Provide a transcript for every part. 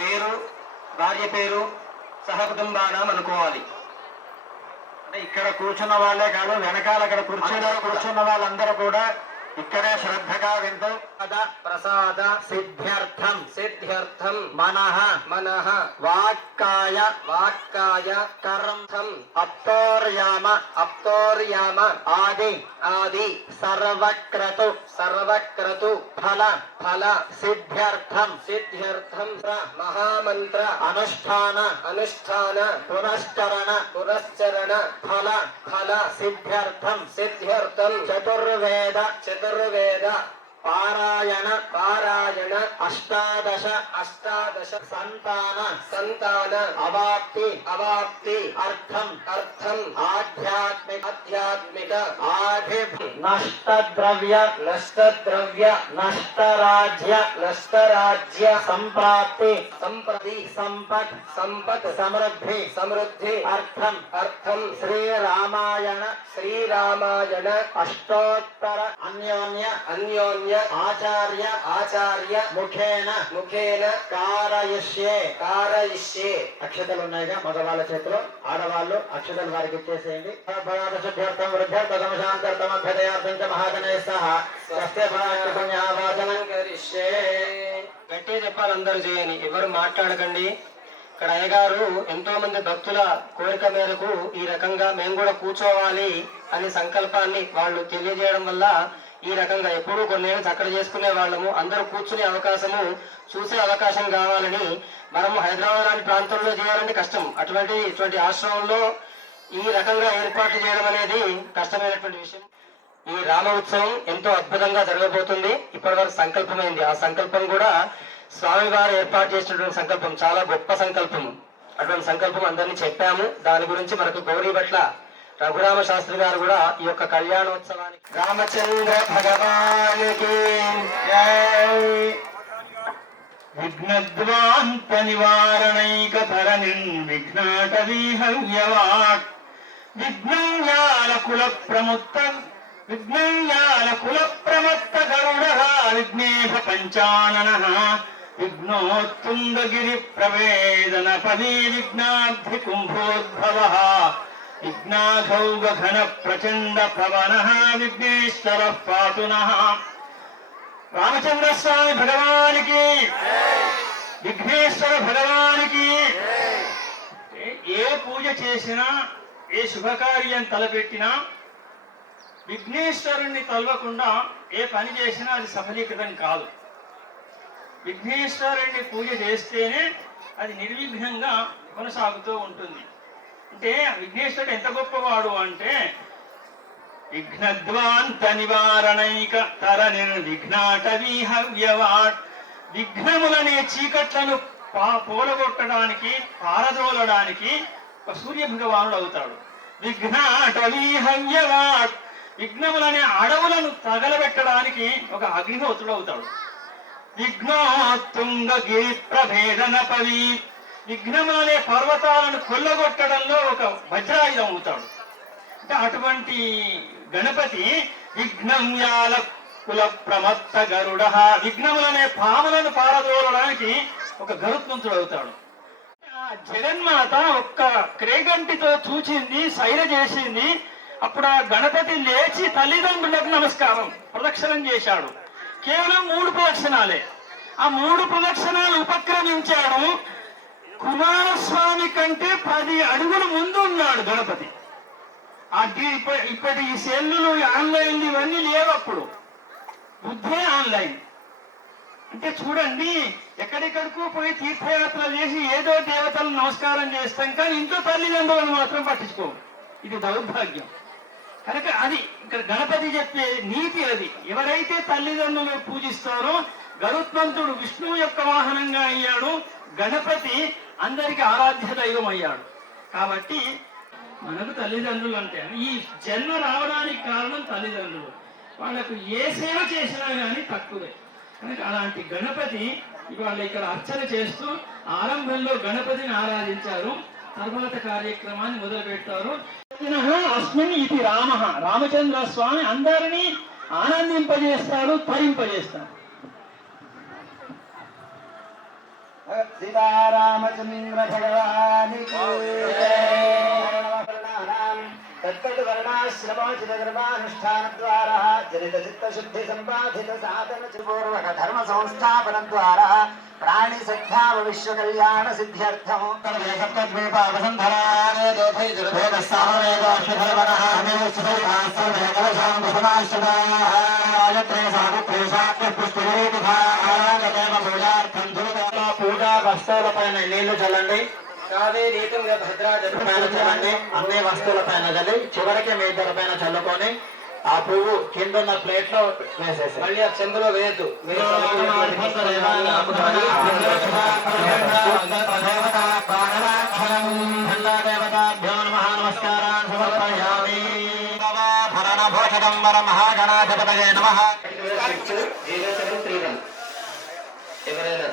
పేరు, భార్య పేరు, సహకుటుంబానం అనుకోవాలి. అంటే ఇక్కడ కూర్చున్న వాళ్ళే కాదు, వెనకాల అక్కడ కూర్చున్న వాళ్ళందరూ కూడా ఇక్కడే శ్రద్ధగా వింటూ ప్రసాద సిద్ధ్యర్థం మనః వాక్కాయ కర్మం అప్తోర్యామ ఆది సర్వక్రతు ఫల సిద్ధ్యర్థం మహామంత్ర అనుష్ఠాన పునశ్చరణ ఫల సిద్ధ్యర్థం చతుర్వేద పారాయణ అష్టాదశ సంతాన అవాప్తి అర్థం ఆధ్యాత్మిక నష్టద్రవ్య నష్టరాజ్య సంప్రాప్తి సంపత్ సమృద్ధి అర్థం శ్రీరామాయణ అష్టోత్తర అన్యోన్య ఆచార్య ముఖేన కారయిష్యే. అక్షతలు ఉన్నాయిగా, మగవాళ్ళ చేతిలో, ఆడవాళ్ళు అక్షతలు వారికి ఇచ్చేసేయండి. శుద్ధ్యర్థం వృద్ధ్యర్థం శాంతర్థం అభ్యదయార్థం చ మహాజనైః సహ పుణ్యావాచనం కరిష్యే. గట్టి చెప్పాలి, అందరూ చేయని, ఎవరు మాట్లాడకండి. ఇక్కడ అయ్యగారు ఎంతో మంది భక్తుల కోరిక మేరకు ఈ రకంగా మేము కూడా కూర్చోవాలి అనే సంకల్పాన్ని వాళ్ళు తెలియజేయడం వల్ల ఈ రకంగా ఎప్పుడూ కొన్నేళ్ళు చక్కడ చేసుకునే వాళ్ళము, అందరూ కూర్చునే అవకాశము, చూసే అవకాశం కావాలని మనము హైదరాబాద్ లాంటి ప్రాంతంలో చేయాలంటే కష్టం. ఇటువంటి ఆశ్రమంలో ఈ రకంగా ఏర్పాట్లు చేయడం అనేది కష్టమైనటువంటి విషయం. ఈ రామ ఉత్సవం ఎంతో అద్భుతంగా జరగబోతుంది. ఇప్పటివరకు సంకల్పమైంది. ఆ సంకల్పం కూడా స్వామివారు ఏర్పాటు చేసినటువంటి సంకల్పం, చాలా గొప్ప సంకల్పం. అటువంటి సంకల్పం అందరినీ చెప్పాము. దాని గురించి మనకు గౌరీభట్ల రఘురామ శాస్త్రి గారు కూడా ఈ యొక్క కళ్యాణోత్సవానికి రామచంద్ర భగవానికి విఘ్నద్వాంత నివారణైక విఘ్నాటవీహవ్యవాట్ విఘ్నంయాల కుల ప్రముత్త గరుడ విఘ్నేశ పంచానన విఘ్నోత్తుంగగిరి ప్రవేదన పదీ విఘ్నాబ్ధి కుంభోద్భవ విఘ్నాఘౌఘన ప్రచండ పవన విఘ్నేశ్వర పాతునః. రామచంద్ర స్వామి భగవానికి, విఘ్నేశ్వర భగవానికి. ఏ పూజ చేసినా, ఏ శుభకార్యం తలపెట్టినా విఘ్నేశ్వరుణ్ణి తలవకుండా ఏ పని చేసినా అది సఫలీకృతం కాదు. విఘ్నేశ్వరుణ్ణి పూజ చేస్తేనే అది నిర్విఘ్నంగా కొనసాగుతూ ఉంటుంది. అంటే విఘ్నేశ్వరుడు ఎంత గొప్పవాడు అంటే విఘ్నద్వాంత నివారణైక నిర్విఘ్నాటవీహవ్యవాట్. విఘ్నములనే చీకట్లను పోలగొట్టడానికి, పారదోలడానికి ఒక సూర్య భగవానుడు అవుతాడు. విఘ్నాటవీహవ్యవాట్. విఘ్నములనే అడవులను తగలబెట్టడానికి ఒక అగ్నిహోత్రుడు అవుతాడు. విఘ్నోత్తుంగగిరి ప్రభేదన పవి. విఘ్నములనే పర్వతాలను కొల్లగొట్టడంలో ఒక వజ్రాయుధం అవుతాడు. అంటే అటువంటి గణపతి విఘ్నంయాల కుల ప్రమత్త గరుడ. విఘ్నములనే పాములను పారదోలడానికి ఒక గరుత్మంతుడు అవుతాడు. జగన్మాత ఒక్క క్రేగంటితో చూచింది, సైర చేసింది. అప్పుడు ఆ గణపతి లేచి తల్లిదండ్రులకు నమస్కారం ప్రదక్షిణం చేశాడు. కేవలం 3 ప్రదక్షిణాలే. ఆ 3 ప్రదక్షిణాలు ఉపక్రమించాడు. కుమారస్వామి కంటే 10 అడుగుల ముందు ఉన్నాడు గణపతి. ఇప్పటి ఈ సెల్లులు, ఆన్లైన్ ఇవన్నీ లేవు. అప్పుడు బుద్ధే ఆన్లైన్. అంటే చూడండి, ఎక్కడెక్కడికో పోయి తీర్థయాత్రలు చేసి ఏదో దేవతలను నమస్కారం చేస్తాం, కానీ ఇంట్లో తల్లిదండ్రులను మాత్రం పట్టించుకోము. ఇది దౌర్భాగ్యం. కనుక అది ఇక్కడ గణపతి చెప్పే నీతి అది. ఎవరైతే తల్లిదండ్రులు పూజిస్తారో, గరుత్మంతుడు విష్ణువు యొక్క వాహనంగా అయ్యాడు, గణపతి అందరికి ఆరాధ్య దైవం అయ్యాడు. కాబట్టి మనకు తల్లిదండ్రులు అంటే ఈ జన్మ రావడానికి కారణం తల్లిదండ్రులు. వాళ్ళకు ఏ సేవ చేసినా కానీ తక్కువే. కనుక అలాంటి గణపతి ఇవాళ ఇక్కడ అర్చన చేస్తూ ఆరంభంలో గణపతిని ఆరాధించారు. తర్వాత కార్యక్రమాన్ని మొదలు పెట్టారు. అస్మిన్ ఇది రామ, రామచంద్ర స్వామి అందరినీ ఆనందింపజేస్తాడు, తరింపజేస్తాడు. सीतारामचंद्र भगवान तत्वर्णाश्रमोचितगर्भानुष्ठान द्वारा जनित चित्त शुद्धि संपादित साधन पूर्वक धर्म संस्थापन द्वारा प्राणी सद्भाव विश्व कल्याण सिद्ध्यर्थम పూజా వస్తువుల పైన నీళ్లు చల్లండి. భద్రా పైన చల్లండి. అన్ని వస్తువుల పైన చల్లి చివరికి మీ ఇద్దరి పైన చల్లుకొని ఆ పువ్వు కింద ఉన్న ప్లేట్ లో వేసేసి మళ్ళీ ఆ చెందులో వేయద్దు. మహాగణాధిపతయే నమః. ఎవరైనా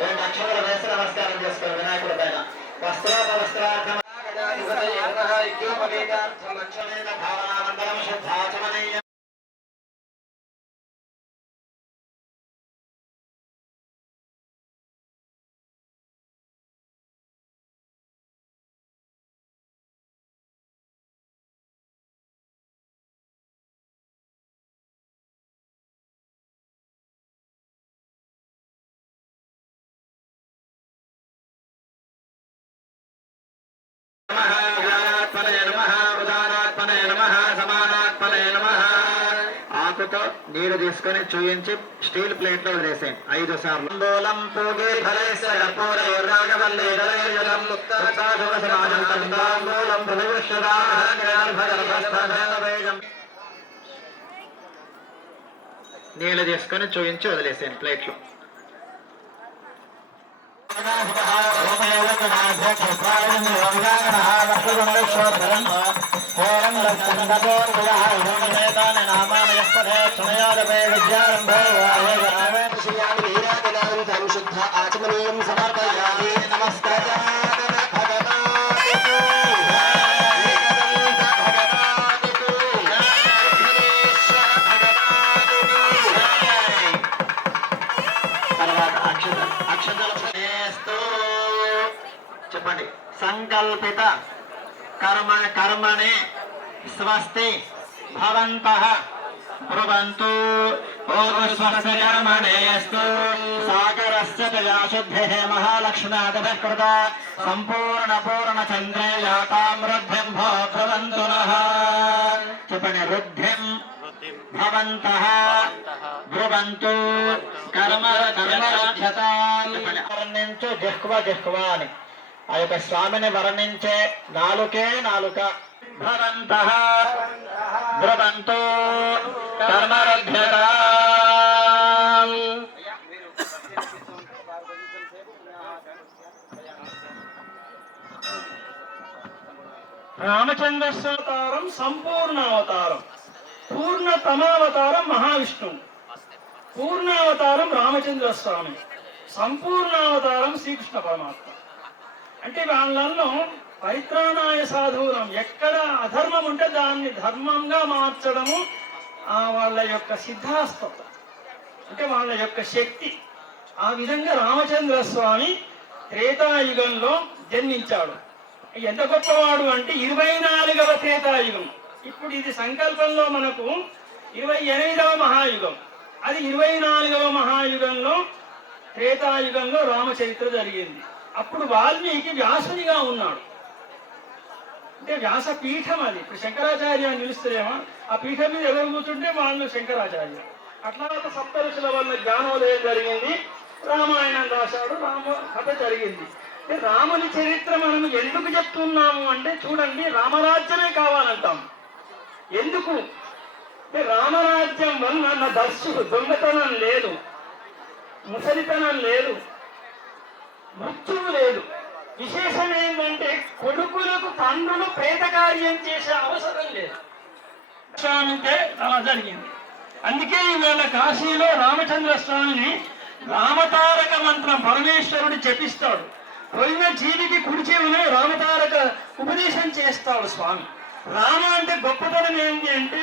రెండు అక్షరాలు వేసి నమస్కారం చేసుకోండి వినాయకుడి పైన. వస్త్రార్థం భావనానందరం శుద్ధాచమనీయం. ఆకుతో నీళ్లు తీసుకొని చూయించి స్టీల్ ప్లేట్ లో వదిలేసాయి 5 సార్లు. నీళ్లు తీసుకొని చూయించి వదిలేసాను ప్లేట్ లో. శుద్ధ ఆచమనీయం సమర్పయామి. నమస్కారం. చెప్పండి. సంకల్పిత కర్మణి స్వస్తి భవంతః బ్రువంతు. స్వస్తి కర్మణేస్తు సాగరస్య తయా శుద్ధిః మహాలక్ష్మ్యాదిభిః కృత సంపూర్ణ పూర్ణ చంద్రేయాతాం రుద్ధిం భో బ్రువంతు నః. చెప్పండి. రుద్ధిం భవంతః బ్రువంతు కర్మరక్షతాం. వర్ణించు జిహ్వ అని ఆ యొక్క స్వామిని వర్ణించే నాలుకే నాలుక. భవంతః బ్రువంతు కర్మరక్షతాం. రామచంద్ర అవతారం సంపూర్ణ అవతారం, పూర్ణతమావతారం మహావిష్ణువు, పూర్ణావతారం రామచంద్ర స్వామి, సంపూర్ణావతారం శ్రీకృష్ణ పరమాత్మ. అంటే వాళ్ళల్లో పరిత్రాణాయ సాధూరం, ఎక్కడ అధర్మం ఉంటే దాన్ని ధర్మంగా మార్చడము వాళ్ళ యొక్క సిద్ధాస్తం, అంటే వాళ్ళ యొక్క శక్తి. ఆ విధంగా రామచంద్ర స్వామి త్రేతాయుగంలో జన్మించాడు. ఎంత గొప్పవాడు అంటే 24వ త్రేతాయుగం. ఇప్పుడు ఇది సంకల్పంలో మనకు 28వ మహాయుగం, అది 24వ మహాయుగంలో త్రేతాయుగంలో రామచరిత్ర జరిగింది. అప్పుడు వాల్మీకి వ్యాసునిగా ఉన్నాడు. అంటే వ్యాస పీఠం అది. ఇప్పుడు శంకరాచార్య అని నిలుస్తారేమో, ఆ పీఠం మీద ఎవరు కూర్చుంటే వాళ్ళు శంకరాచార్య. అట్లా సప్తఋషుల వల్ల జ్ఞానోదయం జరిగింది, రామాయణం రాశాడు, రామ కథ జరిగింది. అంటే రాముని చరిత్ర మనం ఎందుకు చెప్తున్నాము అంటే చూడండి, రామరాజ్యమే కావాలంటాం. ఎందుకు అంటే రామరాజ్యం వల్ల నా దర్శకు దొంగతనం లేదు, ముసలితనం లేదు, మృత్యువు లేదు. విశేషం ఏంటంటే కొడుకులకు తండ్రులు ప్రేత కార్యం చేసే అవసరం లేదు. అంటే అలా జరిగింది. అందుకే ఈవేళ కాశీలో రామచంద్ర స్వామిని రామతారక మంత్రం పరమేశ్వరుడు జపిస్తాడు. పోయిన జీవికి కుడి చెవిలో రామతారక ఉపదేశం చేస్తాడు స్వామి. రామ అంటే గొప్పతనం ఏంటి అంటే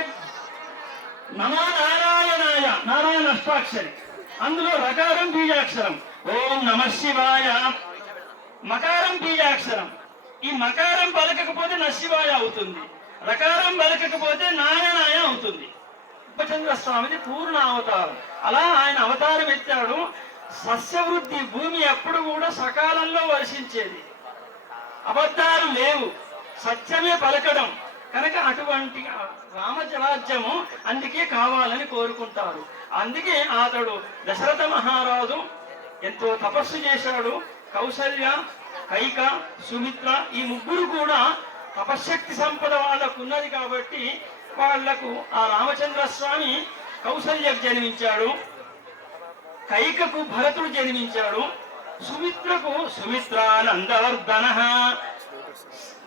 నమో నారాయణాయ, నారాయణ అష్టాక్షరి. అందులో రకారం బీజాక్షరం. ఓం నమ శివాయ. మకారం బీజాక్షరం. ఈ మకారం పలకకపోతే నశివాయ అవుతుంది, రకారం పలకకపోతే నారాయణాయ అవుతుంది. రామచంద్ర స్వామిది పూర్ణ అవతారం. అలా ఆయన అవతారం ఎత్తాడు. సస్యవృద్ధి, భూమి ఎప్పుడు కూడా సకాలంలో వర్షించేది, అబద్ధాలు లేవు, సత్యమే పలకడం కనుక అటువంటి రామరాజ్యము అందుకే కావాలని కోరుకుంటారు. అందుకే అతడు దశరథ మహారాజు ఎంతో తపస్సు చేశాడు. కౌసల్య, కైక, సుమిత్ర ఈ ముగ్గురు కూడా తపశ్శక్తి సంపద వాళ్ళకు ఉన్నది కాబట్టి వాళ్లకు ఆ రామచంద్ర స్వామి కౌసల్యకు జన్మించాడు, కైకకు భరతుడు జన్మించాడు, సుమిత్రకు సుమిత్రానందవర్ధన,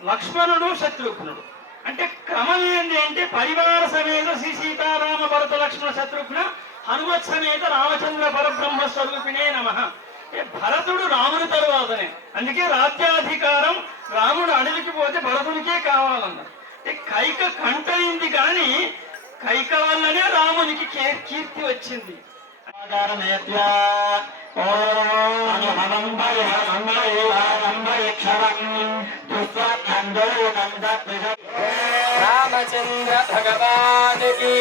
లక్ష్మణుడు శత్రుఘ్నుడు. అంటే క్రమం ఏంటి అంటే పరివార సమేత శ్రీ సీతారామ భరత లక్ష్మణ శత్రుఘ్న హనుమత్ సమేత రామచంద్ర పరబ్రహ్మ స్వరూపిణే నమః. భరతుడు రాముని తరువాతనే. అందుకే రాజ్యాధికారం రాముడు అడవికి పోతే భరతుడికే కావాలన్నారు. కైక కంటయింది కానీ కైక వల్లనే రామునికి కీర్తి వచ్చింది. రామచంద్ర భగవానికి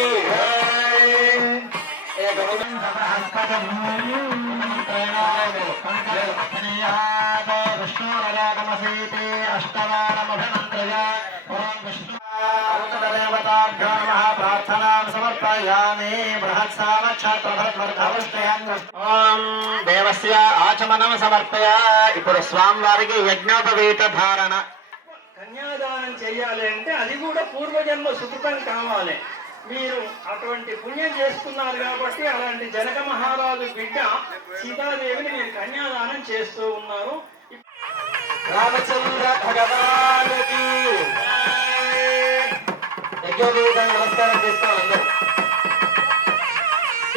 దేవస్య ఆచమనం సమర్పయ. ఇప్పుడు స్వామివారికి యజ్ఞోపవీత ధారణ. కన్యాదానం చెయ్యాలి అంటే అది కూడా పూర్వజన్మ సుకృతం కావాలి. మీరు అటువంటి పుణ్యం చేసుకున్నారు కాబట్టి అలాంటి జనక మహారాజు బిడ్డ సీతాదేవిని మీరు కన్యాదానం చేస్తూ ఉన్నారు. రామచంద్ర భగవానికి యజ్ఞోపవీత నమస్కారం చేసుకోవాలి.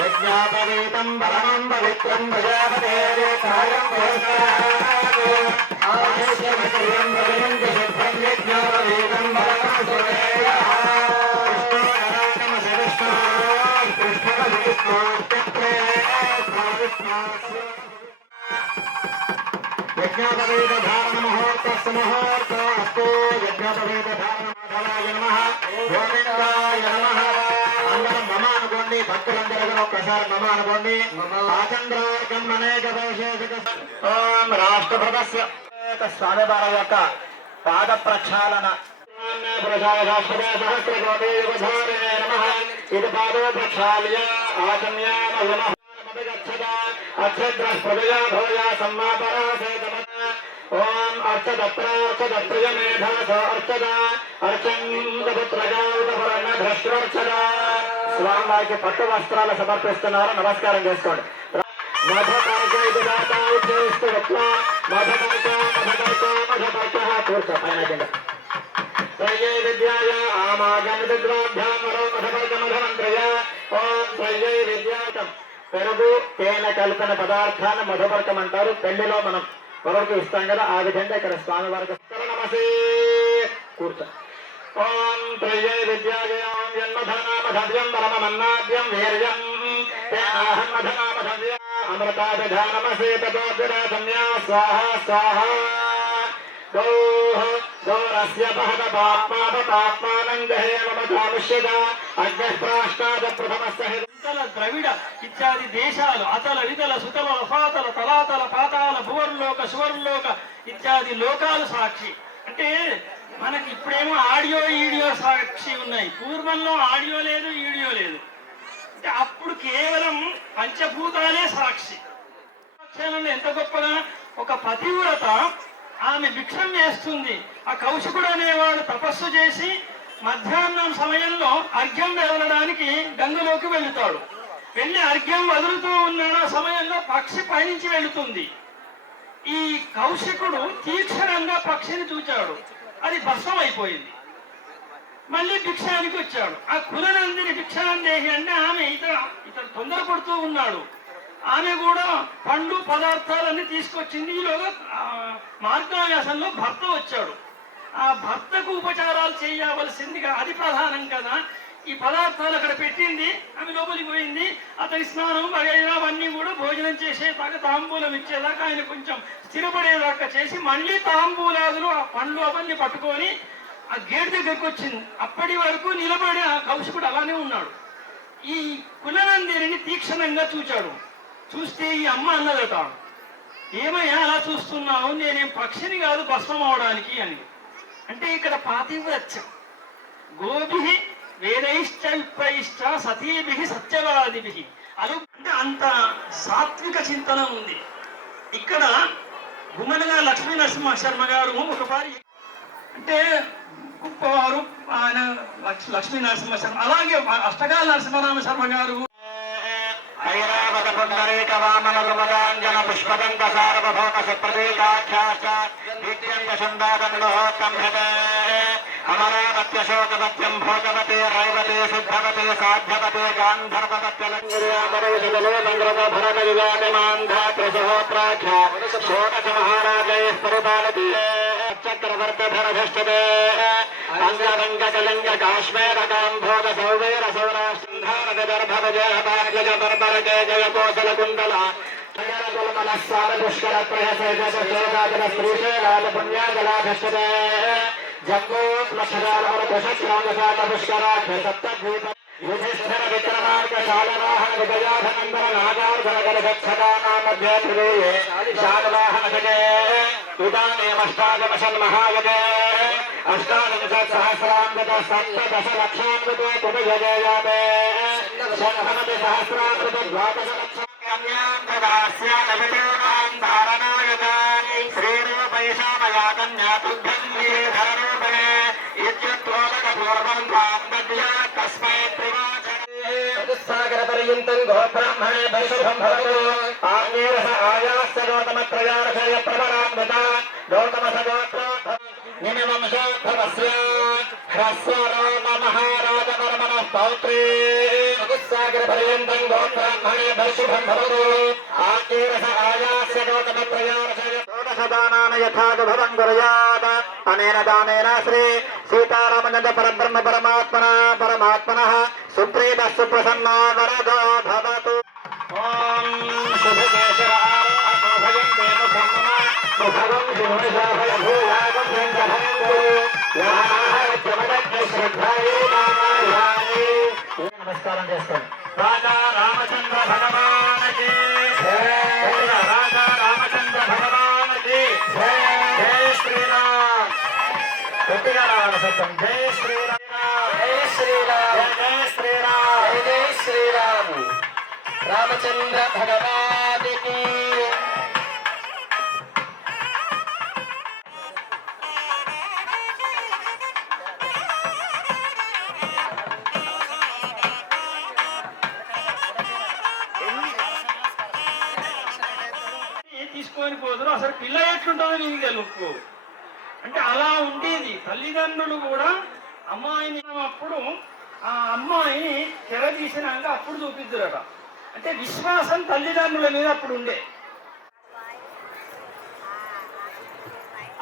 యజ్ఞోపవీతం పరమం పవిత్రం ప్రజాపతే కార్యం యజ్ఞోపవీత ధారణ ముహూర్తస్సు ముహూర్తోస్తు. యజ్ఞోపవీత ధారణ మాధవాయ నమః, గోవిందాయ నమః. అందరం మమ అనుకోండి, భక్తులందరూ కూడా ఒక్కసారి మమ అనుకోండి. ఆచంద్రార్కం అనేక దోషేషిక. ఓం రాష్ట్రభృతస్య స్వామివారి యొక్క పాద ప్రక్షాళన. సహస్రకోటియుగధారిణే నమః. ఇది పాదో ప్రక్షాళ్య ఆచమ్యామ అక్షద్రస్పృజయా భోజా సమ్మాపరాసేతమ. ఓం అర్చదత్రార్చదత్రియమేధాస అర్చద అర్చందపుత్రజాతపరమధ్రష్ట్రర్చద. స్వామివారికి పట్టు వస్త్రాలు సమర్పిస్తున్నారు. నమస్కారం చేసుకోండి. కూర్చో పైన కింద. త్రయే విద్యాయ ఆమాగం విద్రాభ్యాం మరో మధుపర్గమధమంత్రయ. ఓం త్రయే విద్యాకం. పెరుగు తేనె కలిపిన పదార్థాన్ని మధుపర్కం అంటారు. పెళ్లిలో మనం వరకు ఇస్తాం కదా, ఆ విధంగా ఇక్కడ స్వామివారికి నమసే. కూర్చో. ఓం త్రయే విద్యాయ ఓం జన్మధనామధవ్యం పరమమన్నాద్యం వీర్యం తేనాహన్మధనామధవ్య అమృతాభిధానమసే తదోద్విరాధన్యా స్వాహా స్వాహా. గౌరస్య పహత పాత్మాపతాత్మానం గహే మమతాముష్యద అగ్నిః ప్రాష్టాద ప్రథమస్య. ద్రవిడ ఇత్యాది దేశాలు అతల వితల సుతల రసాతల తలాతల పాతాల భువర్లోక సువర్లోక ఇత్యాది లోకాలు సాక్షి. అంటే మనకి ఇప్పుడేమో ఆడియో ఈడియో సాక్షి ఉన్నాయి, పూర్వంలో ఆడియో లేదు ఈడియో లేదు. అంటే అప్పుడు కేవలం పంచభూతాలే సాక్షి. ఎంత గొప్పగా ఒక పతివ్రత ఆమె భిక్షం వేస్తుంది. ఆ కౌశికుడు అనేవాడు తపస్సు చేసి మధ్యాహ్నం సమయంలో అర్ఘ్యం వెదలడానికి గంగలోకి వెళుతాడు. వెళ్ళి అర్ఘ్యం వదులుతూ ఉన్నాడు. ఆ సమయంలో పక్షి పైనుంచి వెళుతుంది. ఈ కౌశికుడు తీక్షణంగా పక్షిని చూచాడు, అది భస్మం అయిపోయింది. మళ్ళీ భిక్షానికి వచ్చాడు. ఆ కులనందిని భిక్షాందేహి అంటే ఆమె ఇతడు తొందరపడుతూ ఉన్నాడు. ఆమె కూడా పండ్లు పదార్థాలన్నీ తీసుకొచ్చింది. ఈలోగా మార్గావ్యాసంలో భర్త వచ్చాడు. ఆ భర్తకు ఉపచారాలు చేయవలసిందిగా అది ప్రధానం కదా. ఈ పదార్థాలు అక్కడ పెట్టింది, ఆమె లోపలికి పోయింది. అతని స్నానం వగైరా అవన్నీ కూడా భోజనం చేసేదాకా, తాంబూలం ఇచ్చేదాకా, ఆయన కొంచెం స్థిరపడేదాకా చేసి మళ్ళీ తాంబూలాదులు ఆ పండ్లు అవన్నీ పట్టుకొని ఆ గేట్ దగ్గరికి వచ్చింది. అప్పటి వరకు నిలబడి ఆ కౌశికుడు అలానే ఉన్నాడు. ఈ కులనందిని తీక్షణంగా చూచాడు. చూస్తే ఈ అమ్మ అన్నదట, ఏమయ్యా అలా చూస్తున్నావు, నేనేం పక్షిని కాదు భస్మం అవడానికి అని. అంటే ఇక్కడ పాతివ్రత్యం, గోభి వేదైశ్చ విప్రైశ్చ సతీభి సత్యవాదిభి అలు అంటే అంత సాత్విక చింతన ఉంది. ఇక్కడ గుమ్మడిగా లక్ష్మీ నరసింహ శర్మ గారు ఒకసారి అంటే గొప్పవారు ఆయన లక్ష్మీ నరసింహ శర్మ, అలాగే అష్టకాల నరసింహరామ శర్మ గారు ఐరావత పుండరీక వామన రుమలాంజన పుష్పదంత సార్వభౌమ సుప్రతీకాఖ్యాశ్చ నిత్యంత సందాదండోత్తం హృదే అమరావత్య శోకవత్యం భోగవతే రైవతే సిద్ధవతే సాధ్యవతే గాంధర్వవత్యలంగిర్యామరౌషధలో మంద్రత భరతయుగాదిమాంధాత్రసహోత్రాఖ్య షోడశ మహారాజైః పరిపాలతి చక్రవర్తధరధష్టదే అంగరంగకలంగ కాశ్మీరకాంభోగ సౌవేర సౌరాష్ట్రంధారక గర్భవజయ భాగ్యజ బర్బరకే జయ కోసల కుండల మనస్సాల పుష్కర ప్రహసేజల శ్రీశైలాల పుణ్యాజలాధష్టదే జంబూ ప్లక్షరాల దశశ్రామశాల పుష్కరాఖ్య సప్తద్వీప యుధిష్ఠిర విక్రమార్క శాలవాహన విజయాధనందన నాగార్జున గణసక్షదానామధ్య త్రివేయే శాలవాహనజగే ఇదానేమష్టాదశన్మహాయగే అష్టాదశ సహస్రాంగత సప్తదశ లక్షాంగతే కుటజయామే షణ్మతి సహస్రాంగత ద్వాదశ శ్రీరూపైషామయాకన్యాతుభ్యం ధరరూపే ఇత్యుత్వోదకపూర్వం తస్మై సాగర పర్యంతం గోబ్రాహ్మణే వైశుభం భవతు ఆంగేరస ఆయాస్య గౌతమత్రయారసయ ప్రవరామృత గౌతమస గోత్ర నిమివంశోద్భవస్య హ్రస్వరామ మహారాజవర్మణ పౌత్రీ సాగర పర్యంతం గోబ్రాహ్మణే వైశుభం భవతు ఆంగేరస ఆయాస్య గౌతమత్రయారసయ షోడశదానాన యథాగభవం గురయాత్ అనేన దానేన శ్రీ సీతారామచంద్ర పరబ్రహ్మ పరమాత్మనః సుప్రీత సుప్రసన్నో వరదో భవతు. ఓం శుభకేశరాభయం ముఖం శివశోభయ భూయాగం నమస్కారం చేస్తాను. రాజా రామచంద్ర భగవానికి రాజా రామచంద్ర భగవానికి జై శ్రీరామ్. గట్టిగా రావాలి సత్యం. జై శ్రీరామ్, జై శ్రీరామ్, జై శ్రీరామ్, జై శ్రీరామ్. రామచంద్ర భగవానికి తీసుకొని పోదురు. అసలు పిల్ల ఎట్లుంటుందో నీకు తెలుపు అంటే అలా ఉండేది. తల్లిదండ్రులు కూడా అమ్మాయిని అప్పుడు ఆ అమ్మాయిని తెర తీసినాక అప్పుడు చూపిద్దురట. అంటే విశ్వాసం తల్లిదండ్రుల మీద అప్పుడు ఉండే.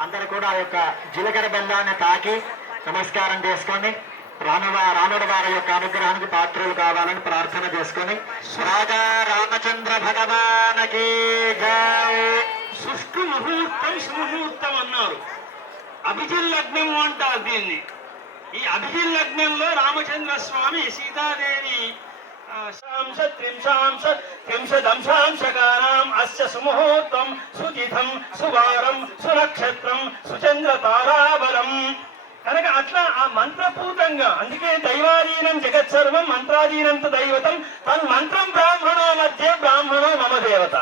అందరూ కూడా ఆ యొక్క జీలకర్ర బెల్లాన్ని తాకి నమస్కారం చేసుకొని రానుడి వారి యొక్క అనుగ్రహానికి పాత్రలు కావాలని ప్రార్థన చేసుకొని రాజా రామచంద్ర భగవానికి జై. సుష్టు ముహూర్తం సుముహూర్తం అన్నారు. అభిజిల్ లగ్నం అంటారు దీన్ని. ఈ అభిజిల్ లగ్నంలో రామచంద్ర స్వామి సీతాదేవి త్రింశదంశాంశకానాం అస్య సుముహూర్తం సుతిథం సువారం సునక్షత్రం సుచంద్ర తారాబలం కనుక అట్లా ఆ మంత్రపూతంగా, అందుకే దైవాధీనం జగత్సర్వం మంత్రాధీనంత దైవతం తన్మంత్రం బ్రాహ్మణో మధ్య బ్రాహ్మణో మమ దేవత.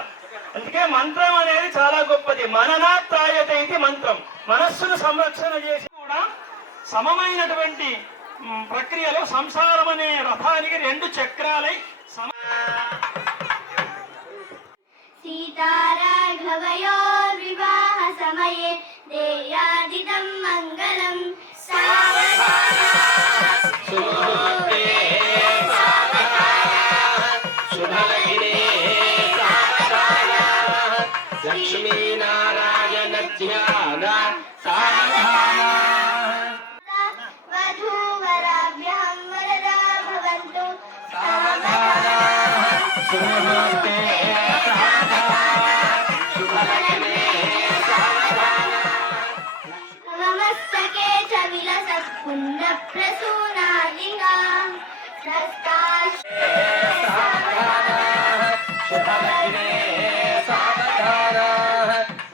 అందుకే మంత్రం అనేది చాలా గొప్పది. మననాత్రాయత ఇది మంత్రం. మనస్సును సంరక్షణ చేసి కూడా సమమైనటువంటి ప్రక్రియలో సంసారం అనే రథానికి రెండు చక్రాలై సీతారాఘవయోర్ వివాహ సమయే దేయాదిదం మంగళం లక్ష్మీనారాయణ ధ్యాన వధూవరాభ్యాం వరదా శుభమస్తే नमस्तके च विलसत्पुण्यप्रसूनादिना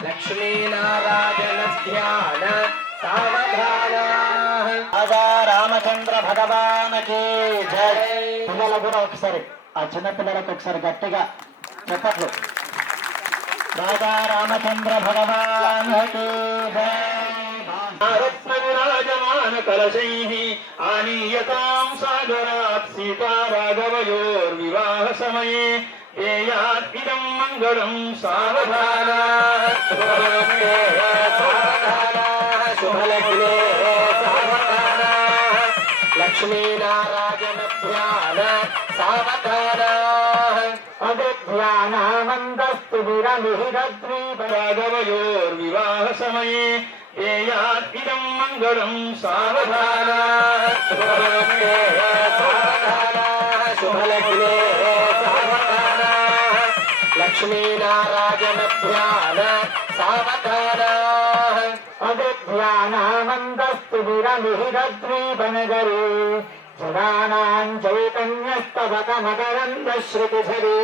लक्ष्मीनारायण ध्यान सावधान राजा రామచంద్ర భగవానికి జై. పిల్లలు కూడా ఒకసారి ఆ చిన్న పిల్లలకు ఒకసారి గట్టిగా చెప్పట్లు. రాజా రామచంద్ర భగవానికి జై. రత్నవిరాజమాన కలశైః ఆనీయతాం సాగరాత్ సీతా రాఘవయోర్వివాహ సమయే ఏయాత్ ఇదం మంగళం సావధాన. శుభలగ్నే సావధాన శుభలగ్నే సావధాన లక్ష్మీనారాయణ ధ్యాన సావధాన అభిధ్యానమందస్తు విరమిహిరద్వీప రాఘవయోర్వివాహ సమయే ఏయాత్ ఇదం మంగళం సావధాన. శుభలగ్నే సావధాన శుభలగ్నే సావధాన లక్ష్మీనారాయణ ధ్యాన సావధాన అభిధ్యానమందస్తు విరమిహిరద్వీపనగరీ జనానాం చైతన్యస్తవకమకరందశ్రుతిధరీ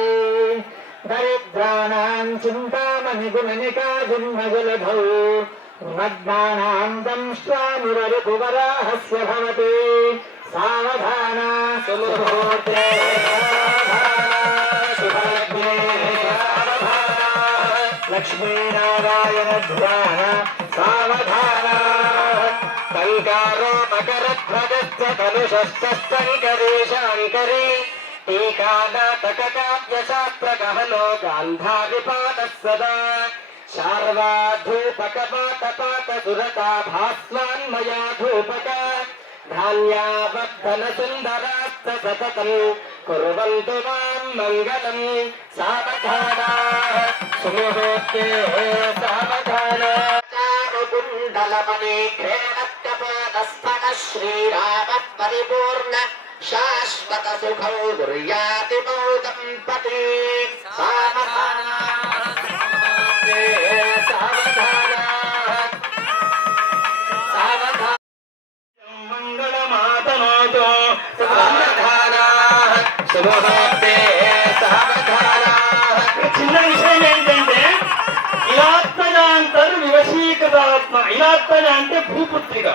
దరిద్రాణాం చింతామణి గుణనికా జన్మజలధౌ నిమగ్నానాం దంష్ట్వామురరిపువరాహస్య భవతి సావధాన సుముహూర్తే శుభలగ్నే సావధాన లక్ష్మీనారాయణ ధ్యాన సావధాన కల్కారో మకరధ్వజశ్చ కలుషశ్చష్టంకరేశాంకరీ టీకానాటకకావ్యశాస్త్రగహనో గాంధారిపాదः సదా శార్వాధూపకపాటపాటసురకా భాస్వాన్మయా ధూపక ధాన్యావర్ధన సుందరాస్త సతతం కుర్వంతు మాం మంగళం సావధాన సుముహూర్తే సావధాన కుండలమణి ఘ్రేణత్కపాదస్తన శ్రీరామ పరిపూర్ణ శాశ్వత సుఖౌ గుర్యాతి మౌదం పతి సావధాన సావధాన సావధాన మంగళమాతనోతో సావధాన శుభమస్తే సావధాన చిన్న విషయం ఏంటంటే ఇలాత్మజాంతర్ వివశీకృతాత్మ. ఇలాత్మజ అంటే భూపుత్రిక.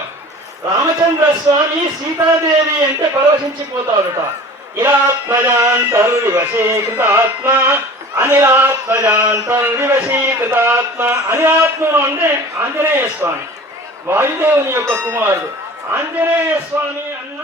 రామచంద్ర స్వామి సీతాదేవి అంటే పరవశించిపోతాడుట. ఇలాత్మజాంతర్ వివశీకృతాత్మ అనిలాత్మజాంతర్ వివశీకృతాత్మ. అనిలాత్మను అంటే ఆంజనేయ స్వామి, వాయుదేవుని యొక్క కుమారుడు. ఆంజనేయ స్వామి అన్న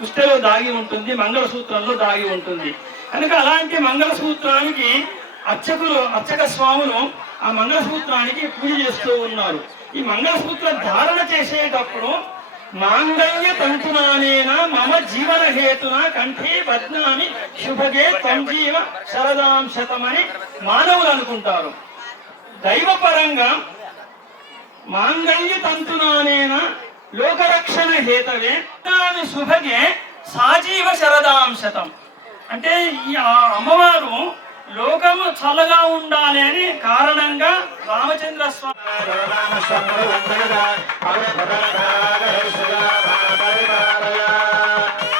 పుస్తలో దాగి ఉంటుంది, మంగళసూత్రంలో దాగి ఉంటుంది. కనుక అలాంటి మంగళసూత్రానికి అర్చక స్వాములు ఆ మంగళసూత్రానికి పూజ చేస్తూ ఉన్నారు. ఈ మంగళసూత్ర ధారణ చేసేటప్పుడు మాంగళ్య తంతునానేన మమ జీవన హేతున కంఠే బధ్నామి శుభగే తంజీవ శరదాం శతమని మానవులు అనుకుంటారు. దైవపరంగా మాంగళ్య తంతునానేన లోకరక్షణ హేతవే శుభగే సాజీవ శరదాం శతం. అంటే ఈ అమ్మవారు లోకము చల్లగా ఉండాలి అని కారణంగా రామచంద్ర స్వామి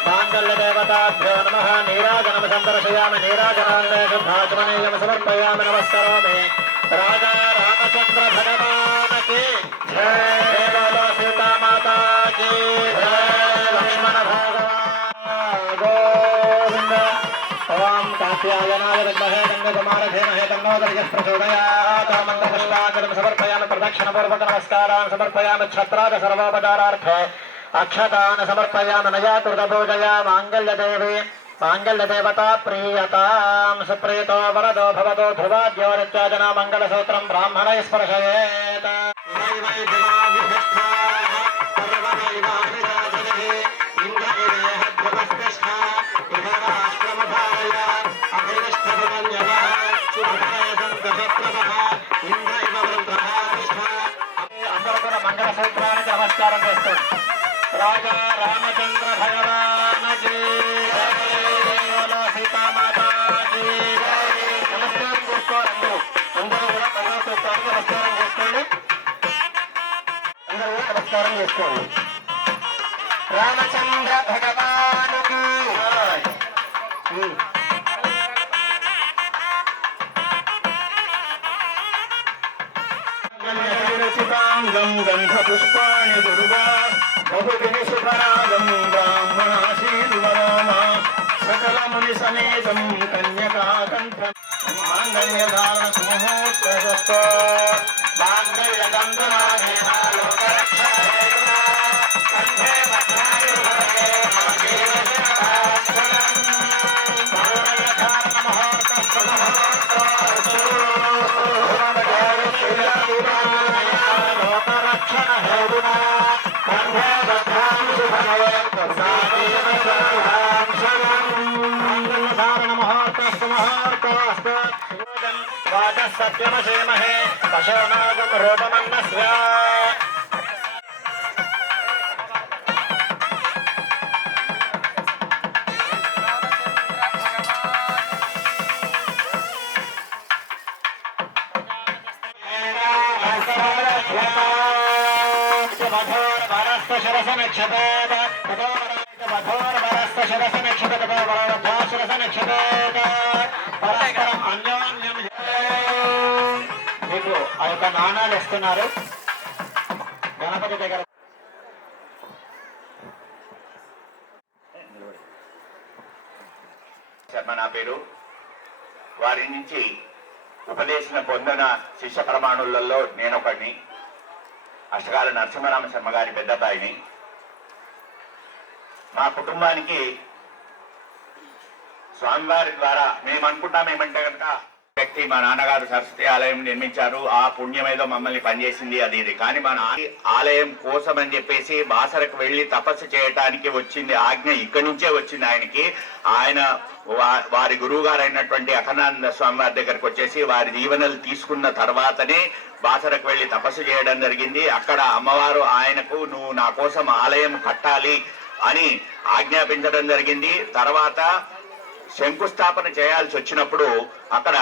మాంగళ్యదేవతాభ్యో నమః. నీరాజనం సందర్శయామి. నీరాజనాన్ని సమర్పయామి. నమస్కరోమి. రాజా రామచంద్ర భగవానికి జై. బోలో సీతామాతాకి జై. లక్ష్మణ భగవాన్ గోవింద. ఓం కాత్యాయనాయ విద్మహే కన్యకుమార ధీమహి తన్నో దర్శః ప్రచోదయాత్. మంగళపుష్పాంజలిం సమర్పయామి. ప్రదక్షిణపూర్వక నమస్కారాన్ సమర్పయామి. ఛత్రాద సర్వోపచారార్థ అక్షతాన్ సమర్పయామనయా కృతభోజయా మాంగళ్యదేవి మాంగళ్యదేవతా ప్రీయతాం సుప్రీతో వరదో భవతో ధ్రువాద్యోరిత్యాజన మంగళసూత్రం బ్రాహ్మణై స్పర్శయేత్ అందరూ కూడా మంగళసూత్రానికి నమస్కారం చేస్తారు. రాజా రామచంద్ర భగవానకి సీతామాతాకి నమస్కారం చేసుకోవాలి. అందరూ కూడా మంగళసూత్రానికి నమస్కారం చేసుకోండి. అందరూ కూడా నమస్కారం చేసుకోండి. రామచంద్ర భగవానుకి రచితాంగం గంధపుష్పాణి దుర్గా బహువిధ శుభరాగం బ్రాహ్మణాశీర్వరామ సకల ముని సమేతం కన్యకాకంఠం మాంగళ్యధారణ సుముహూర్తస్తు సత్యమసేమహే పశోనాగం రూపమన్నస్య పరస్పరం అన్యోన్యం మీకు ఆ యొక్క నాణాలు ఇస్తున్నారు గణపతి దగ్గర. శర్మ నా పేరు. వారి నుంచి ఉపదేశం పొందిన శిష్య ప్రమాణులలో నేనొకడిని. అష్టకాల నరసింహరామ శర్మ గారి పెద్దబాయిని. మా కుటుంబానికి స్వామివారి ద్వారా మేము అనుకుంటాం ఏమంటే కనుక వ్యక్తి మా నాన్నగారు సరస్వతి ఆలయం నిర్మించారు, ఆ పుణ్యం ఏదో మమ్మల్ని పనిచేసింది అది ఇది. కానీ మన ఆలయం కోసం అని చెప్పేసి బాసరకు వెళ్లి తపస్సు చేయటానికి వచ్చింది ఆజ్ఞ ఇక్కడి నుంచే వచ్చింది ఆయనకి. ఆయన వారి గురువు గారు అయినటువంటి అఖండానంద స్వామి వారి దగ్గరకు వచ్చేసి వారి దీవెనలు తీసుకున్న తర్వాతనే బాసరకు వెళ్లి తపస్సు చేయడం జరిగింది. అక్కడ అమ్మవారు ఆయనకు నువ్వు నా కోసం ఆలయం కట్టాలి అని ఆజ్ఞాపించడం జరిగింది. తర్వాత శంకుస్థాపన చేయాల్సి వచ్చినప్పుడు అక్కడ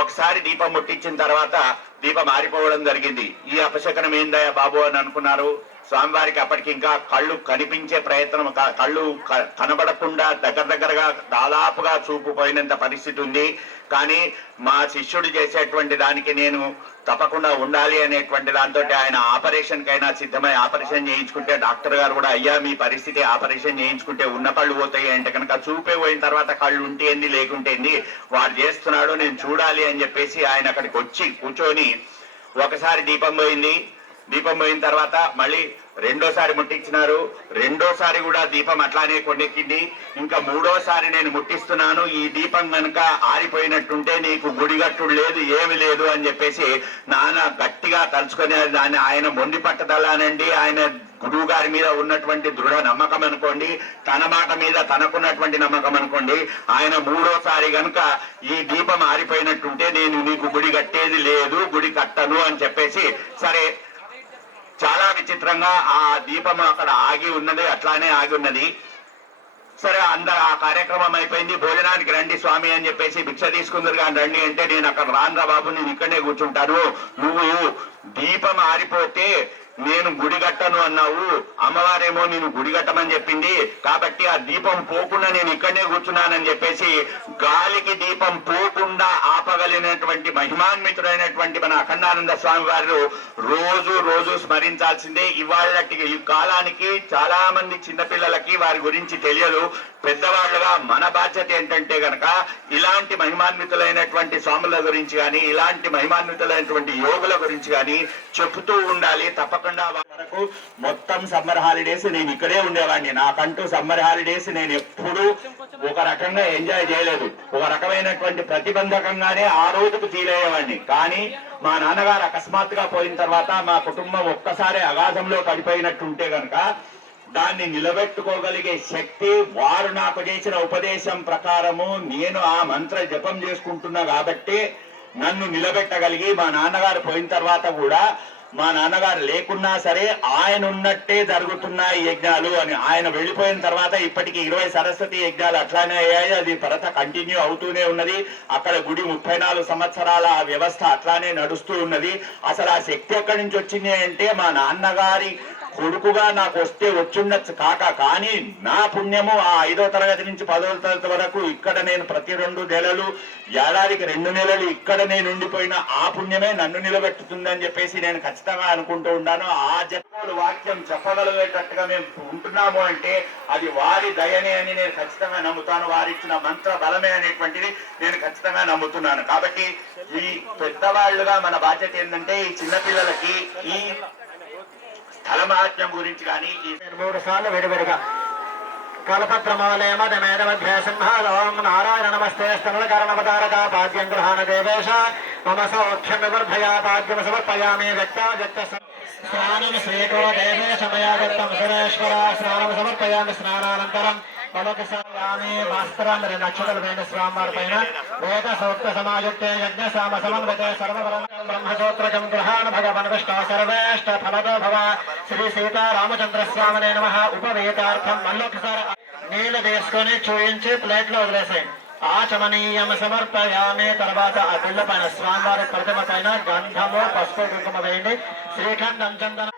ఒకసారి దీపం ముట్టించిన తర్వాత దీపం ఆరిపోవడం జరిగింది. ఈ అపశకనం ఏందయ్యా బాబు అని అనుకున్నారు. స్వామివారికి అప్పటికి ఇంకా కళ్ళు కనిపించే ప్రయత్నం, కళ్ళు కనబడకుండా దగ్గరగా దాదాపుగా చూపు పోయినంత పరిస్థితి ఉంది. కానీ మా శిష్యుడు చేసేటువంటి దానికి నేను తప్పకుండా ఉండాలి అనేటువంటి దాంతో ఆయన ఆపరేషన్ కైనా సిద్ధమై ఆపరేషన్ చేయించుకుంటే డాక్టర్ గారు కూడా అయ్యా మీ పరిస్థితి ఆపరేషన్ చేయించుకుంటే ఉన్న కళ్ళు పోతాయి అంటే కనుక చూపే పోయిన తర్వాత కళ్ళు ఉంటేంది లేకుంటేంది వాడు చేస్తున్నాడు నేను చూడాలి అని చెప్పేసి ఆయన అక్కడికి వచ్చి కూర్చొని ఒకసారి దీపం పోయింది. దీపం పోయిన తర్వాత మళ్ళీ రెండోసారి ముట్టించినారు. రెండోసారి కూడా దీపం అట్లానే కొండెక్కింది. ఇంకా మూడోసారి నేను ముట్టిస్తున్నాను, ఈ దీపం కనుక ఆరిపోయినట్టుంటే నీకు గుడిగట్టుడు లేదు ఏమి లేదు అని చెప్పేసి నాన్న గట్టిగా తలుచుకునే దాన్ని ఆయన మొండి పట్టదలానండి. ఆయన గురువు గారి మీద ఉన్నటువంటి దృఢ నమ్మకం అనుకోండి, తన మాట మీద తనకున్నటువంటి నమ్మకం అనుకోండి. ఆయన మూడోసారి గనుక ఈ దీపం ఆరిపోయినట్టుంటే నేను నీకు గుడి కట్టేది లేదు, గుడి కట్టను అని చెప్పేసి సరే చాలా విచిత్రంగా ఆ దీపం అక్కడ ఆగి ఉన్నది, అట్లానే ఆగి ఉన్నది. సరే ఆ కార్యక్రమం అయిపోయింది. భోజనానికి రండి స్వామి అని చెప్పేసి భిక్ష తీసుకుందరు కానీ రండి అంటే నేను అక్కడ రానురా బాబు నేను ఇక్కడే కూర్చుంటాను, నువ్వు దీపం ఆరిపోతే నేను గుడి కట్టను అన్నావు, అమ్మవారేమో నేను గుడి కట్టమని చెప్పింది కాబట్టి ఆ దీపం పోకుండా నేను ఇక్కడనే కూర్చున్నానని చెప్పేసి గాలికి దీపం పోకుండా ఆపగలిగినటువంటి మహిమాన్వితుడైనటువంటి మన అఖండానంద స్వామి వారు రోజు స్మరించాల్సిందే. ఇవాళకి ఈ కాలానికి చాలా మంది చిన్నపిల్లలకి వారి గురించి తెలియదు. పెద్దవాళ్ళుగా మన బాధ్యత ఏంటంటే గనక ఇలాంటి మహిమాన్వితులైనటువంటి స్వాముల గురించి కానీ ఇలాంటి మహిమాన్వితులైనటువంటి యోగుల గురించి కానీ చెప్తూ ఉండాలి. తప్పక కాకుండా వరకు మొత్తం సమ్మర్ హాలిడేస్ నేను ఇక్కడే ఉండేవాడిని. నాకంటూ సమ్మర్ హాలిడేస్ నేను ఎప్పుడూ ఒక రకంగా ఎంజాయ్ చేయలేదు. ఒక రకమైనటువంటి ప్రతిబంధకంగానే ఆ రోజుకు ఫీల్ అయ్యేవాడిని. కానీ మా నాన్నగారు అకస్మాత్తుగా పోయిన తర్వాత మా కుటుంబం ఒక్కసారి అగాధంలో పడిపోయినట్టుంటే గనక దాన్ని నిలబెట్టుకోగలిగే శక్తి వారు నాకు చేసిన ఉపదేశం ప్రకారము నేను ఆ మంత్ర జపం చేసుకుంటున్నా కాబట్టి నన్ను నిలబెట్టగలిగి మా నాన్నగారు పోయిన తర్వాత కూడా మా నాన్నగారు లేకున్నా సరే ఆయన ఉన్నట్టే జరుగుతున్నాయి యజ్ఞాలు అని. ఆయన వెళ్ళిపోయిన తర్వాత ఇప్పటికి 20 సరస్వతి యజ్ఞాలు అట్లానే అయ్యాయి. అది తర్వాత కంటిన్యూ అవుతూనే ఉన్నది. అక్కడ గుడి 34 సంవత్సరాల ఆ వ్యవస్థ అట్లానే నడుస్తూ ఉన్నది. అసలు ఆ శక్తి ఎక్కడి నుంచి వచ్చింది అంటే మా నాన్నగారి కొడుకుగా నాకు వస్తే వచ్చుండొచ్చు కానీ నా పుణ్యము ఆ 5వ తరగతి నుంచి 10వ తరగతి వరకు ఇక్కడ నేను ప్రతి 2 నెలలు ఏడాదికి 2 నెలలు ఇక్కడ నేను ఉండిపోయిన ఆ పుణ్యమే నన్ను నిలబెట్టుతుందని చెప్పేసి నేను ఖచ్చితంగా అనుకుంటూ ఉన్నాను. ఆ జపములు వాక్యం చెప్పగలిగేటట్టుగా మేము ఉంటున్నాము అంటే అది వారి దయనే అని నేను ఖచ్చితంగా నమ్ముతాను. వారిచ్చిన మంత్ర బలమే అనేటువంటిది నేను ఖచ్చితంగా నమ్ముతున్నాను. కాబట్టి ఈ పెద్దవాళ్లుగా మన బాధ్యత ఏంటంటే ఈ చిన్నపిల్లలకి ఈ స్థల మహాత్మ్యం గురించి కానీ ఈ 3 సార్లు విడివిడిగా కల్పత్రమాలయమేదమధ్యేసింహం నారాయణ నమస్తే స్థలకరణవతారక పాద్యం గృహాణ దేవేశ మమ సౌఖ్యం వివర్ధయా పాద్యం సమర్పయామి వ్యక్త స్నానం శ్రీకో దేవేశ మయా దత్తం సురేశ్వర స్నానం సమర్పయామి. స్నానానంతరం పలకసామి వస్త్రం 2 నక్షత్రాలు వేణ స్వామివారి పైన వేద సూక్త సమాయుక్తే యజ్ఞ సామ సమన్వితే సర్వవరం బ్రహ్మసూత్రకం గృహాణ భగవన్ విష్ణు సర్వేష్ట ఫలదో భవ. శ్రీ సీతారామచంద్ర స్వామినే నమః. ఉపవేతార్థం మళ్ళొకసారి నీళ్లు తీసుకొని చూయించి ప్లేట్ లో వదిలేసాయి. ఆచమనీయం సమర్పయామి. తర్వాత ఆ పిల్ల పైన స్వామివారి ప్రతిమ పైన గంధము పసుపు కుంకుమ వేయండి. శ్రీఖండం చందన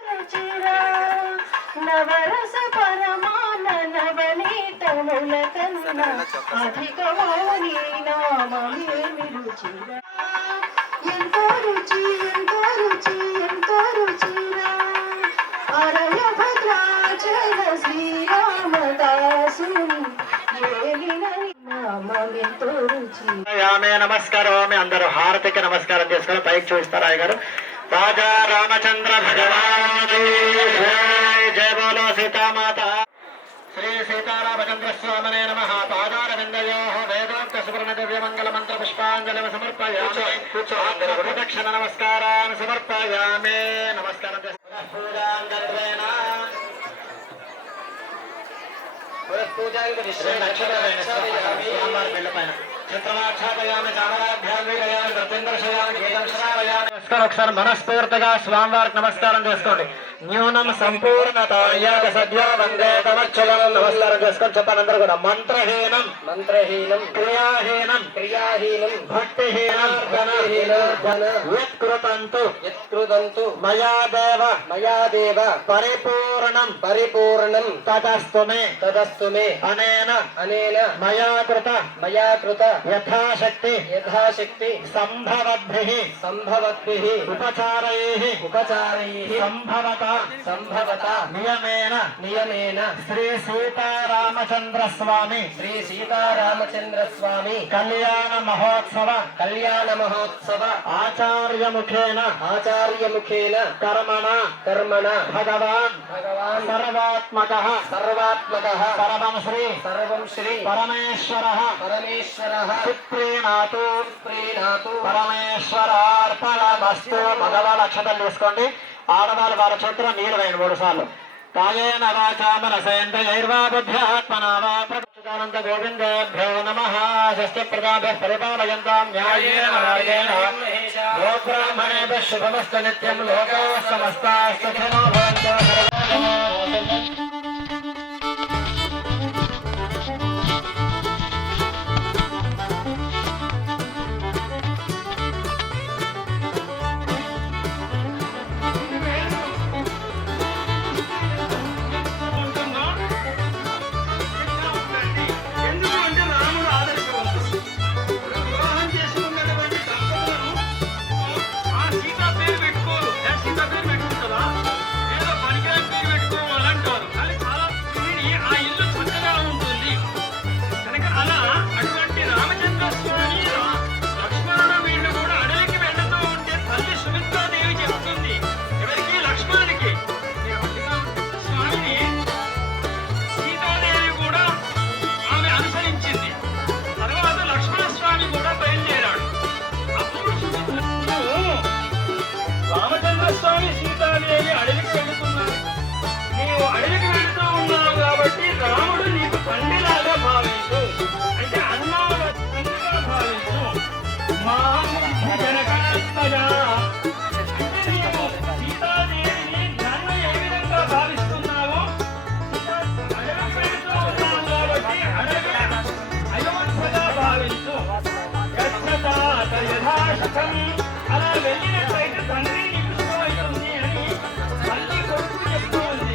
నవరస పరమాన నవనీతముల కన్న అధికమౌని నామమేమి రుచిర ఎంతో రుచి ఎంతో రుచి ఎంతో రుచిరా అరయ భద్రాచల శ్రీరామదాసుని ఏలిన నామమెంతో రుచి. నమస్కారం. అందరూ హారతికి నమస్కారం చేసుకుని పైకి చూస్తారు. అయ్య గారు రాజా రామచంద్ర భగవాన్ జయ బోలో సీతామాత. శ్రీ సీతారామచంద్ర స్వామినే నమః. పాదార విందయో వేదోక్త సువర్ణ దివ్య మంగళ మంత్ర పుష్పాంజలి సమర్పయామి. ప్రదక్షిణ నమస్కారాన్ని సమర్పయామి. నమస్కారం ఒకసారి మనస్ఫూర్తిగా స్వామివారికి నమస్కారం చేసుకోండి. న్యూనం సంపూర్ణత సద్యో వందే తమచ్చలం. నమస్కారం చేసుకొని చెప్పండి అందరూ కూడా. మంత్రహీనం క్రియాహీనం భక్తిహీనం యత్కృతంతు మయా దేవ పరిపూర్ణం తదస్తు మే అనేన మయా కృత యథాశక్తి సంభవద్భిః ఉపచారైః సంభవత నియమేన శ్రీ సీతారామచంద్ర స్వామి కళ్యాణ మహోత్సవ ఆచార్యముఖేన కర్మణ భగవాన్ సర్వాత్మకః సర్వం శ్రీ పరమేశ్వరః సుప్రీణాతు పరమేశ్వరార్పణమస్తు. మగవాళ్ళ అక్షతలు తీసుకోండి. ఆడవాళ్ళు వారి చేతిలో నీరు వేయండి 3 సార్లు. కాయేన వాచా మనసేంద్రియైర్వా బుద్ధ్యాత్మనా వా ప్రకృతానంద గోవిందేభ్యో నమః. షష్ఠప్రదాభ్యః పరిపాలయంతాం న్యాయేన మార్గేణ గోబ్రాహ్మణేభ్యః శుభమస్తు నిత్యం. లోకాః సమస్తాః సుఖినో భవంతు. సీతా పేరు పెట్టుకోరు. సీతా పేరు పెట్టుకుంటారా? ఏదో పనికిరాని పేరు పెట్టుకోవాలంటారు. మాం జనకనస్తయా. నీవు సీతాదేవిని నన్ను ఏ విధంగా భావిస్తున్నావో అడవి పెడుతూ ఉన్నాను కాబట్టి అడవి అయోధ్యగా భావించు. గచ్చతాత యథాశతం. అలా వెళ్ళినట్లయితే తండ్రి నీకు ఇష్టమవుతుంది అని మళ్ళీ కొడుకు చెప్తూ ఉంది.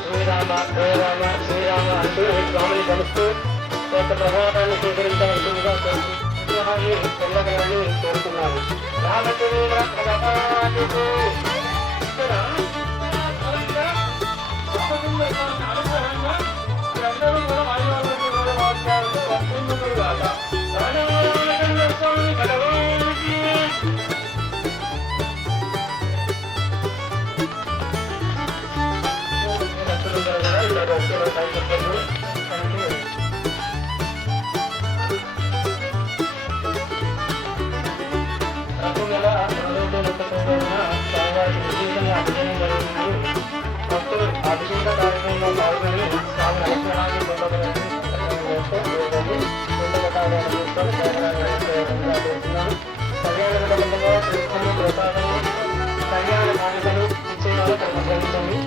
శ్రీరామ శ్రీరామ శ్రీరామ అంటూ స్వామిని కలుస్తూ కొంత ప్రభావాన్ని స్వీకరించాల్సిందిగా విగ్రహాన్ని పొందగలని కోరుతున్నారు. రామచంద్ర భగవానుడు ఇక్కడ అనుగ్రహంగా మీరందరూ కూడా వాయువాళ్ళకి కూడా వాక్యాలతో వస్తున్నారు కాక. రాజరాజేంద్ర స్వామి భగవానుడికి అభిషేక కార్యక్రమంలో పాల్గొని స్వామి అనుగ్రహాన్ని పొందగలని కళ్యాణ మండపంలో తీర్థము ప్రసాదము కళ్యాణ కానుకలు ఇచ్చేవారు గ్రహించండి.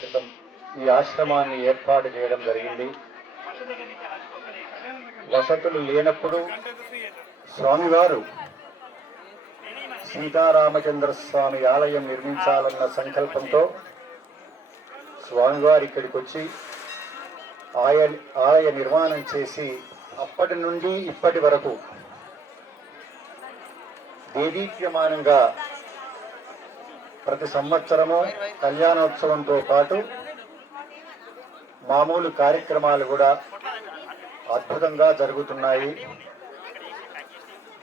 క్రితం ఈ ఆశ్రమాన్ని ఏర్పాటు చేయడం జరిగింది. వసతులు లేనప్పుడు స్వామివారు సీతారామచంద్ర స్వామి ఆలయం నిర్మించాలన్న సంకల్పంతో స్వామివారు ఇక్కడికి వచ్చి ఆలయ నిర్మాణం చేసి అప్పటి నుండి ఇప్పటి వరకు దేదీప్యమానంగా ప్రతి సంవత్సరము కళ్యాణోత్సవంతో పాటు మామూలు కార్యక్రమాలు కూడా అద్భుతంగా జరుగుతున్నాయి.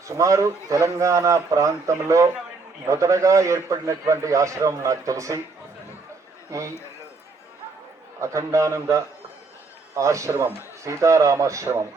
సుమారు తెలంగాణ ప్రాంతంలో మొదటగా ఏర్పడినటువంటి ఆశ్రమం నాకు తెలిసి ఈ అఖండానంద ఆశ్రమం, సీతారామాశ్రమం.